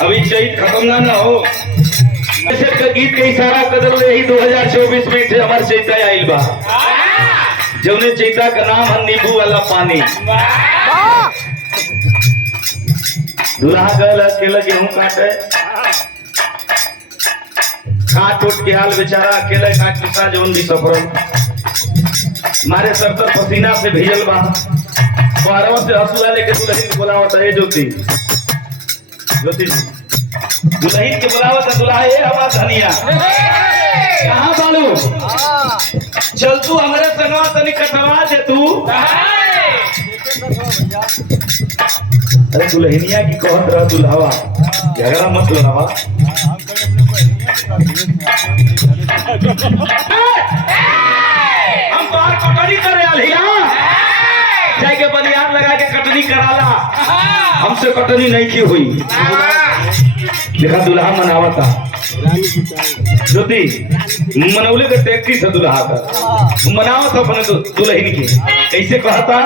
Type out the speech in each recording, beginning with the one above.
अभी चैत खत्म ना हो के गीत के इशारा कदर यही 2024 में थे हमारे चैता आइल बा जौने चैता का नाम है नींबू वाला पानी। दूल्हा गल अकेला गेहूं काटे काट उठ के हाल बेचारा अकेले काट पिसा जौन भी सफर मारे सर तर पसीना से भीजल बा पारवा से हंसुआ लेके दुल्हन बोलावत है ज्योति ज्योति दुल्हन के बोलावत दुल्हा ये हवा धनिया कहां बालू चल तू हमारे संगवा तनी कटवा दे तू। अरे दुल्हनिया की कहत रह दुल्हावा झगड़ा मत लड़ावा। हम बाहर कटनी करे आलिया जाए के बनियान लगा के कटनी कराला हमसे कटनी नहीं की हुई। देखा दुल्हा मनावता ज्योति मनौले के टैक्सी से दुल्हा का मनावत अपने दुल्हन के कैसे कहता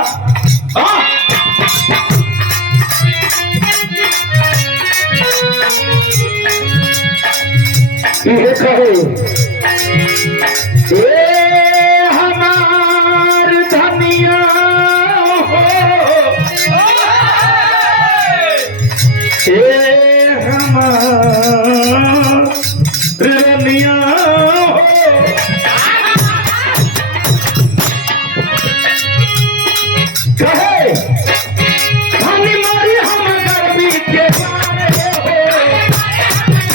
ये कहो हमार धनिया हो रनिया हो कहे धनी मारी हम गर्मी के मारे हो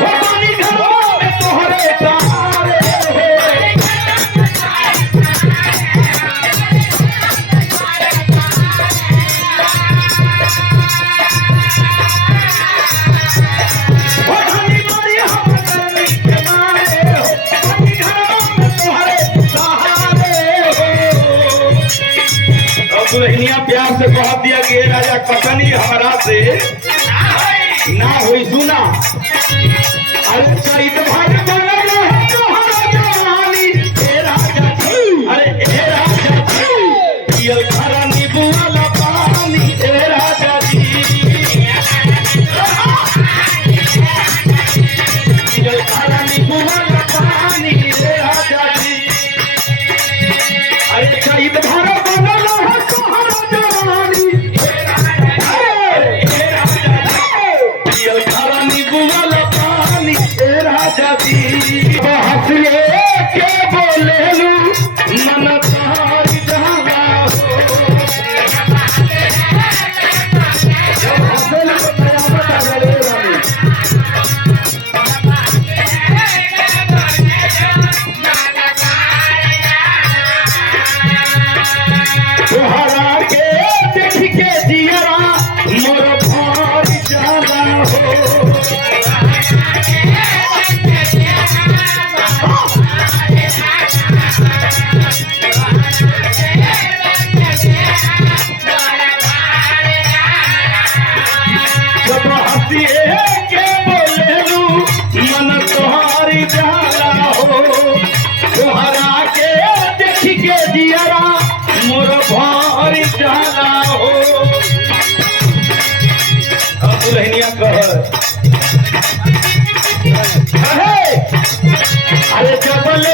पानी घरों में तोहरे तारे दुल्हनिया प्यार से कह दिया कि राजा कटनी हमारा से ना हुई सुना। अरे चैत भर बनल है तोहरा जवानी ए राजा अरे ए राजा पियल खरा नींबू वाला पानी ए राजा जी पियल खरा नींबू वाला पानी ए राजा जी। अरे चैत भर बनल है हंसले के बोले मन तारी जहां हो तोहरा के देख के जियरा मोर भारी जाला हो के बोलेलू मन तोहारी जाला हो तोहरा के देख के जियरा मोर भारी जाला हो। अब दुल्हनिया कहे अरे जबल